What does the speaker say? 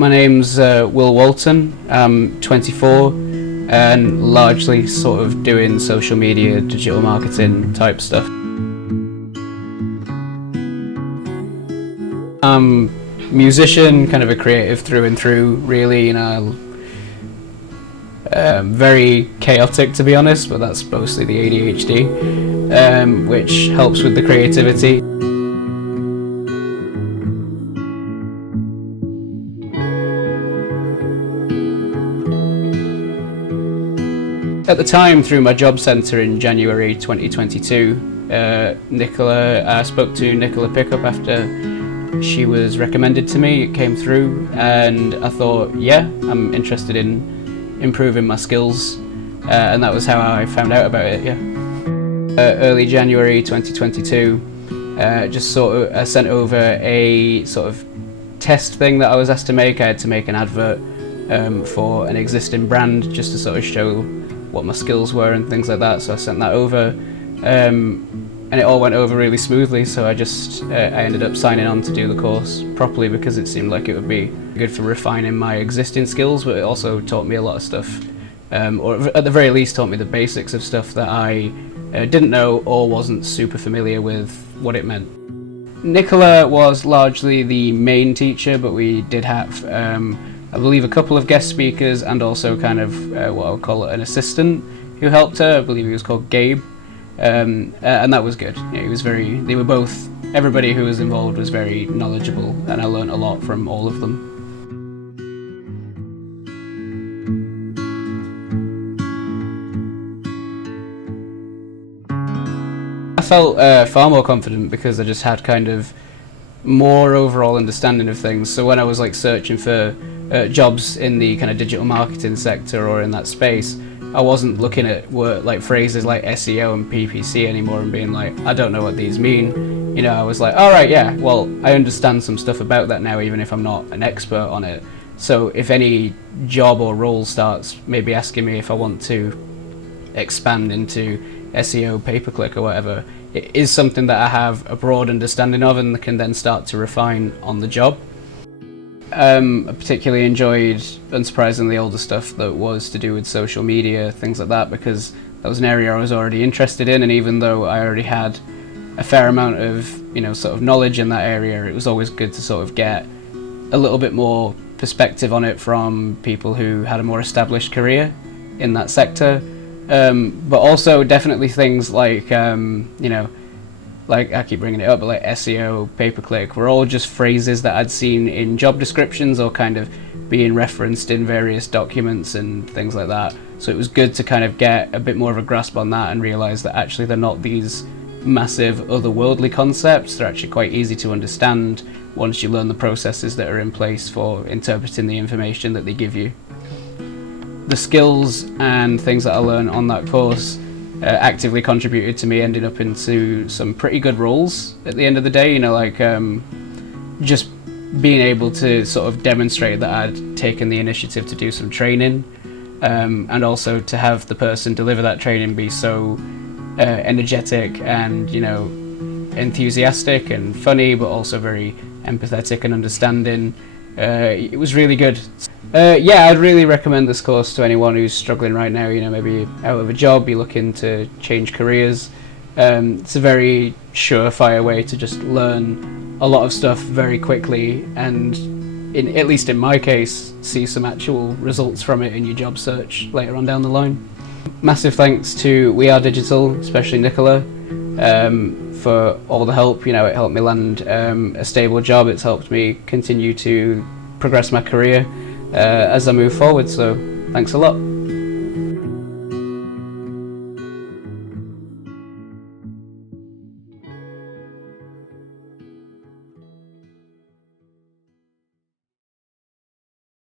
my name's Will Walton. I'm 24 and largely sort of doing social media, digital marketing type stuff. I'm a musician, kind of a creative through and through, really, you know. Very chaotic, to be honest, but that's mostly the ADHD, which helps with the creativity. At the time, through my job centre in January 2022, I spoke to Nicola Pickup after she was recommended to me. It came through and I thought, yeah, I'm interested in improving my skills, and that was how I found out about it, yeah. Early January 2022, I sent over a sort of test thing that I was asked to make. I had to make an advert for an existing brand just to sort of show what my skills were and things like that, so I sent that over, and it all went over really smoothly, so I ended up signing on to do the course properly because it seemed like it would be good for refining my existing skills, but it also taught me a lot of stuff, or at the very least taught me the basics of stuff that I didn't know or wasn't super familiar with what it meant. Nicola was largely the main teacher, but we did have I believe a couple of guest speakers and also kind of what I would call an assistant who helped her. I believe he was called Gabe, and that was good. Yeah, everybody who was involved was very knowledgeable, and I learnt a lot from all of them. I felt far more confident because I just had kind of more overall understanding of things. So when I was like searching for jobs in the kind of digital marketing sector or in that space, I wasn't looking at like phrases like SEO and PPC anymore and being like, I don't know what these mean. You know, I was like, all right, yeah, well, I understand some stuff about that now, even if I'm not an expert on it. So if any job or role starts maybe asking me if I want to expand into SEO, pay-per-click or whatever, it is something that I have a broad understanding of and can then start to refine on the job. I particularly enjoyed, unsurprisingly, all the stuff that was to do with social media, things like that, because that was an area I was already interested in, and even though I already had a fair amount of, you know, sort of knowledge in that area, it was always good to sort of get a little bit more perspective on it from people who had a more established career in that sector. But also definitely things like, you know, like I keep bringing it up, but like SEO, pay-per-click, were all just phrases that I'd seen in job descriptions or kind of being referenced in various documents and things like that. So it was good to kind of get a bit more of a grasp on that and realise that actually they're not these massive otherworldly concepts. They're actually quite easy to understand once you learn the processes that are in place for interpreting the information that they give you. The skills and things that I learned on that course actively contributed to me ending up into some pretty good roles at the end of the day, you know, like just being able to sort of demonstrate that I'd taken the initiative to do some training, and also to have the person deliver that training be so energetic and, you know, enthusiastic and funny, but also very empathetic and understanding. It was really good. Yeah, I'd really recommend this course to anyone who's struggling right now, you know, maybe out of a job, you're looking to change careers. It's a very surefire way to just learn a lot of stuff very quickly and, at least in my case, see some actual results from it in your job search later on down the line. Massive thanks to We Are Digital, especially Nicola, for all the help. You know, it helped me land a stable job. It's helped me continue to progress my career as I move forward, so thanks a lot.